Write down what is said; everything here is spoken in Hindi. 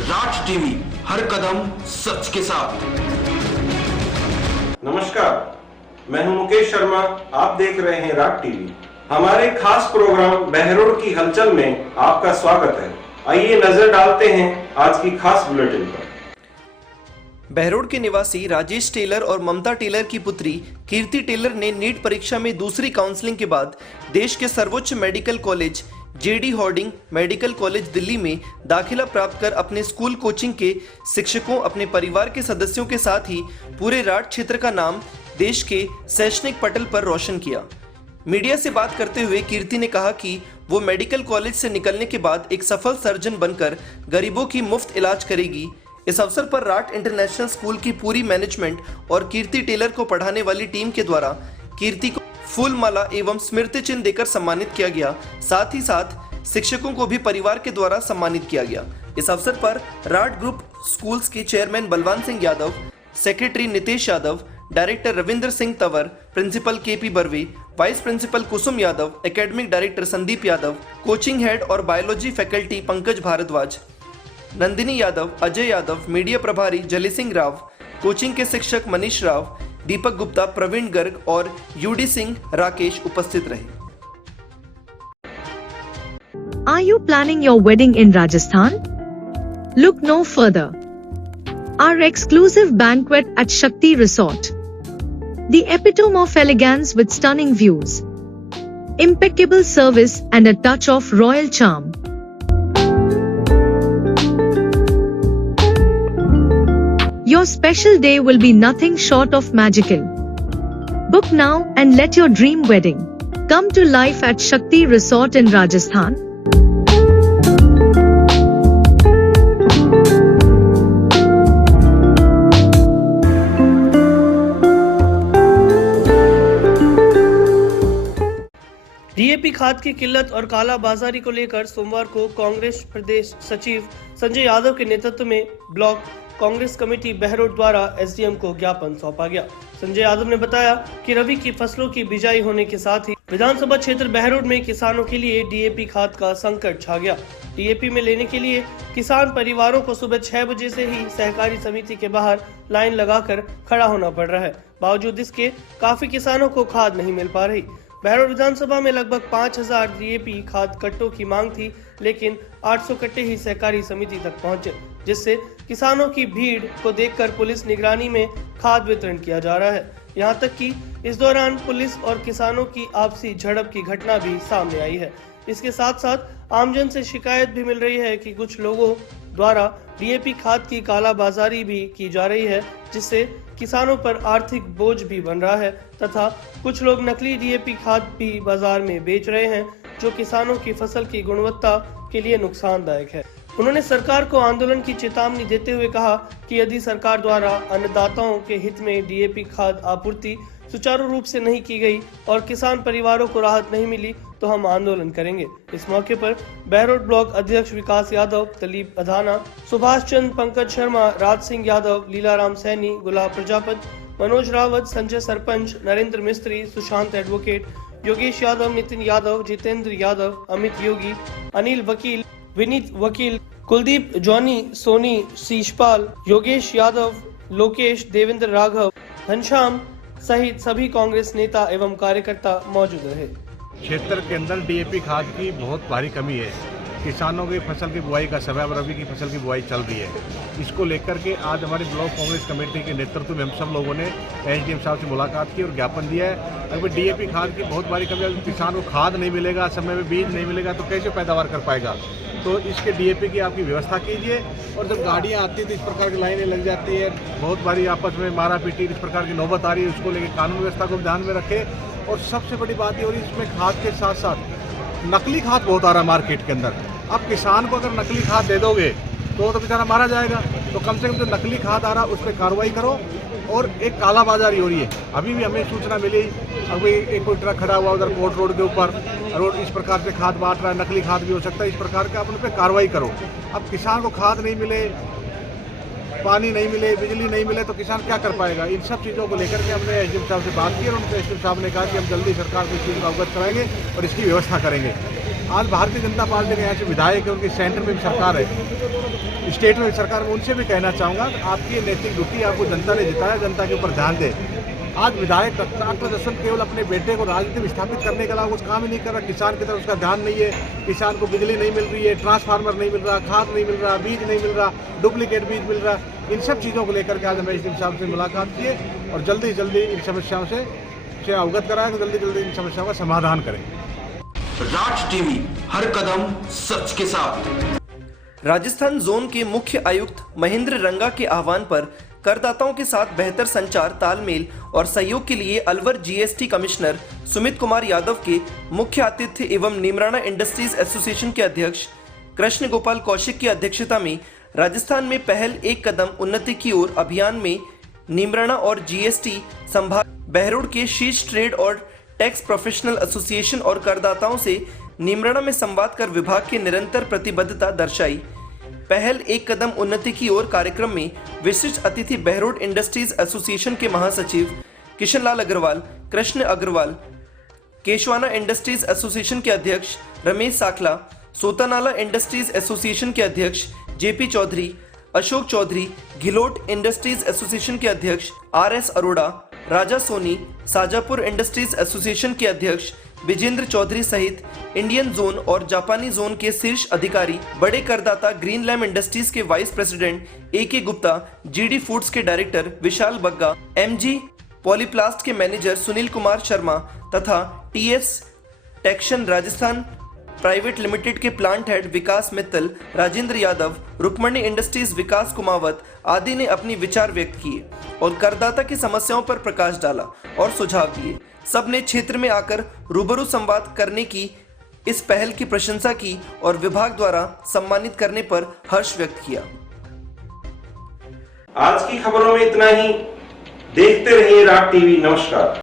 राज टीवी, हर कदम सच के साथ। नमस्कार, मैं हूं मुकेश शर्मा। आप देख रहे हैं राज टीवी। हमारे खास प्रोग्राम बहरोड की हलचल में आपका स्वागत है। आइए नजर डालते हैं आज की खास बुलेटिन पर। बहरोड के निवासी राजेश टेलर और ममता टेलर की पुत्री कीर्ति टेलर ने नीट परीक्षा में दूसरी काउंसलिंग के बाद देश के सर्वोच्च medical college JD Harding medical college Delhi में दाखिला प्राप्त कर अपने स्कूल कोचिंग के शिक्षकों, अपने परिवार के सदस्यों के साथ ही पूरे राठ क्षेत्र का नाम देश के शैक्षणिक पटल पर रोशन किया। मीडिया से बात करते हुए कीर्ति ने कहा कि वो मेडिकल कॉलेज से निकलने के बाद एक सफल सर्जन बनकर गरीबों की मुफ्त इलाज करेगी। इस अवसर पर राठ इंटरनेशनल स्कूल की पूरी मैनेजमेंट और कीर्ति टेलर को पढ़ाने वाली टीम के द्वारा कीर्ति को फूल माला एवं स्मृति चिन्ह देकर सम्मानित किया गया। साथ ही साथ शिक्षकों को भी परिवार के द्वारा सम्मानित किया गया। इस अवसर पर राठ ग्रुप स्कूल्स के chairman Balwan Singh Yadav, secretary Nitesh Yadav, director Ravindra Singh Tanwar, principal KP Barve, vice principal Kusum Yadav, academic director Sandeep Yadav, coaching head और biology faculty Pankaj Bhardwaj, Nandini Yadav, Ajay Yadav, media प्रभारी जली सिंह राव, कोचिंग के शिक्षक मनीष राव, दीपक गुप्ता, प्रवीण गर्ग और यूडी सिंह राकेश उपस्थित रहे। Are you planning your wedding in Rajasthan? Look no further. Our exclusive banquet at Shakti Resort. The epitome of elegance with stunning views, impeccable service and a touch of royal charm. Your special day will be nothing short of magical. Book now and let your dream wedding come to life at Shakti Resort in Rajasthan. DAP खाद की किल्लत और काला बाजारी को लेकर सोमवार को कांग्रेस प्रदेश सचिव संजय यादव के नेतृत्व में ब्लॉक कांग्रेस कमेटी बहरोड द्वारा एसडीएम को ज्ञापन सौंपा गया। संजय यादव ने बताया कि रबी की फसलों की बिजाई होने के साथ ही विधानसभा क्षेत्र बहरोड में किसानों के लिए डीएपी खाद का संकट छा गया। डीएपी में लेने के लिए किसान परिवारों को सुबह 6 बजे से ही सहकारी समिति के बाहर लाइन लगाकर खड़ा होना पड़ रहा है। बावजूद इसके काफी किसानों को खाद नहीं मिल पा रही। बहरोड विधानसभा में लगभग 5000 डीएपी खाद कट्टों की मांग थी, लेकिन 800 कट्टे ही सहकारी समिति तक पहुंचे, जिससे किसानों की भीड़ को देखकर पुलिस निगरानी में खाद वितरण किया जा रहा है। यहां तक कि इस दौरान पुलिस और किसानों की आपसी झड़प की घटना भी सामने आई है। इसके साथ साथ आमजन से शिकायत भी मिल रही है कि कुछ लोगों द्वारा डीएपी खाद की कालाबाजारी भी की जा रही है, जिससे किसानों पर आर्थिक बोझ भी बन रहा है तथा कुछ लोग नकली डीएपी खाद भी बाजार में बेच रहे हैं, जो किसानों की फसल की गुणवत्ता के लिए नुकसानदायक है। उन्होंने सरकार को आंदोलन की चेतावनी देते हुए कहा कि यदि सरकार द्वारा अन्नदाताओं के हित में डीएपी खाद आपूर्ति सुचारू रूप से नहीं की गई और किसान परिवारों को राहत नहीं मिली तो हम आंदोलन करेंगे। इस मौके पर बहरोड ब्लॉक अध्यक्ष विकास यादव, तलीब अधाना, सुभाष चंद्र, पंकज शर्मा, राज सिंह यादव, लीलाराम सैनी, गुलाब प्रजापति, मनोज रावत, संजय सरपंच, नरेंद्र मिस्त्री, सुशांत एडवोकेट, योगेश यादव, नितिन यादव, जितेंद्र यादव, अमित योगी, अनिल वकील, विनीत वकील, कुलदीप जॉनी, सोनी शीशपाल, योगेश यादव, लोकेश, देवेंद्र राघव, घनश्याम सहित सभी कांग्रेस नेता एवं कार्यकर्ता मौजूद रहे। क्षेत्र के अंदर डीएपी खाद की बहुत भारी कमी है। किसानों की फसल की बुआई का समय, रबी की फसल की बुआई चल रही है। इसको लेकर के आज हमारी ब्लॉक कांग्रेस कमेटी के नेतृत्व में हम सब लोगों ने एसडीएम साहब से मुलाकात की और ज्ञापन दिया है। अगर डीएपी खाद की बहुत भारी कमी है, किसान को खाद नहीं मिलेगा, समय में बीज नहीं मिलेगा तो कैसे पैदावार कर पाएगा। तो इसके डीएपी की आपकी व्यवस्था कीजिए। और जब गाड़ियाँ आती हैं तो इस प्रकार की लाइनें लग जाती है, बहुत भारी आपस में मारा पीटी इस प्रकार की नौबत आ रही है। उसको लेकर कानून व्यवस्था को ध्यान में रखें। और सबसे बड़ी बात ये हो रही है, इसमें खाद के साथ साथ नकली खाद बहुत आ रहा है मार्केट के अंदर। अब किसान को अगर नकली खाद दे दोगे तो बेचारा मारा जाएगा। तो कम से कम जो नकली खाद आ रहा है उस पर कार्रवाई करो। और एक कालाबाजारी हो रही है, अभी भी हमें सूचना मिली, अभी एक कोई ट्रक खड़ा हुआ उधर कोर्ट रोड के ऊपर, रोड इस प्रकार से खाद बांट रहा है, नकली खाद भी हो सकता है। इस प्रकार का आप उन पर कार्रवाई करो। अब किसान को खाद नहीं मिले, पानी नहीं मिले, बिजली नहीं मिले तो किसान क्या कर पाएगा। इन सब चीज़ों को लेकर के हमने एसडीएम साहब से बात की और उनसे एसडीएम साहब ने कहा कि हम जल्दी सरकार को इस चीज़ को अवगत कराएंगे और इसकी व्यवस्था करेंगे। आज भारतीय जनता पार्टी के यहाँ से विधायक है, उनकी सेंटर में भी सरकार है, स्टेट में सरकार में उनसे भी कहना चाहूँगा कि आपकी नैतिक ड्यूटी आपको जनता ने जिताया, जनता के ऊपर ध्यान दे। आज विधायक डॉक्टर दर्शन केवल अपने बेटे को राजनीति में स्थापित करने के अलावा कुछ काम ही नहीं कर रहा। किसान की तरफ उसका ध्यान नहीं है, किसान को बिजली नहीं मिल रही है, ट्रांसफार्मर नहीं मिल रहा, खाद नहीं मिल रहा, बीज नहीं मिल रहा, डुप्लीकेट बीज मिल रहा। इन सब चीज़ों को लेकर के आज हमें एसडीएम साहब से मुलाकात किए और जल्दी जल्दी इन समस्याओं से अवगत कराएं, तो जल्दी जल्दी इन समस्याओं का समाधान करें। राज टीवी, हर कदम सच के साथ। राजस्थान जोन के मुख्य आयुक्त महेंद्र रंगा के आह्वान पर करदाताओं के साथ बेहतर संचार, तालमेल और सहयोग के लिए अलवर जीएसटी कमिश्नर सुमित कुमार यादव के मुख्य आतिथ्य एवं नीमराणा इंडस्ट्रीज एसोसिएशन के अध्यक्ष कृष्ण गोपाल कौशिक की अध्यक्षता में राजस्थान में पहल एक कदम उन्नति की ओर अभियान में नीमराणा और जीएसटी संभाग बहरोड के शीर्ष ट्रेड और टैक्स प्रोफेशनल एसोसिएशन और करदाताओं से नीमराणा में संवाद कर विभाग की निरंतर प्रतिबद्धता दर्शाई। पहल एक कदम उन्नति की ओर कार्यक्रम में विशिष्ट अतिथि बहरोड इंडस्ट्रीज एसोसिएशन के महासचिव किशन लाल अग्रवाल, कृष्ण अग्रवाल, केशवाना इंडस्ट्रीज एसोसिएशन के अध्यक्ष रमेश साखला, सोतानाला इंडस्ट्रीज एसोसिएशन के अध्यक्ष JP Chaudhary, Ashok Chaudhary, Ghilot industries association के अध्यक्ष RS Arora, Raja Soni, Sajapur industries association के अध्यक्ष विजेंद्र चौधरी सहित इंडियन जोन और जापानी जोन के शीर्ष अधिकारी, बड़े करदाता ग्रीन लैम इंडस्ट्रीज के vice president AK Gupta, GD foods के डायरेक्टर विशाल बग्गा, MG पॉलीप्लास्ट के मैनेजर सुनील कुमार शर्मा तथा TS टेक्शन राजस्थान प्राइवेट लिमिटेड के प्लांट हेड विकास मित्तल, राजेंद्र यादव, रुक्मणी इंडस्ट्रीज विकास कुमावत आदि ने अपनी विचार व्यक्त किए और करदाता की समस्याओं पर प्रकाश डाला और सुझाव दिए। सब ने क्षेत्र में आकर रूबरू संवाद करने की इस पहल की प्रशंसा की और विभाग द्वारा सम्मानित करने पर हर्ष व्यक्त किया। आज की खबरों में इतना ही। देखते रहिए राग टीवी। नमस्कार।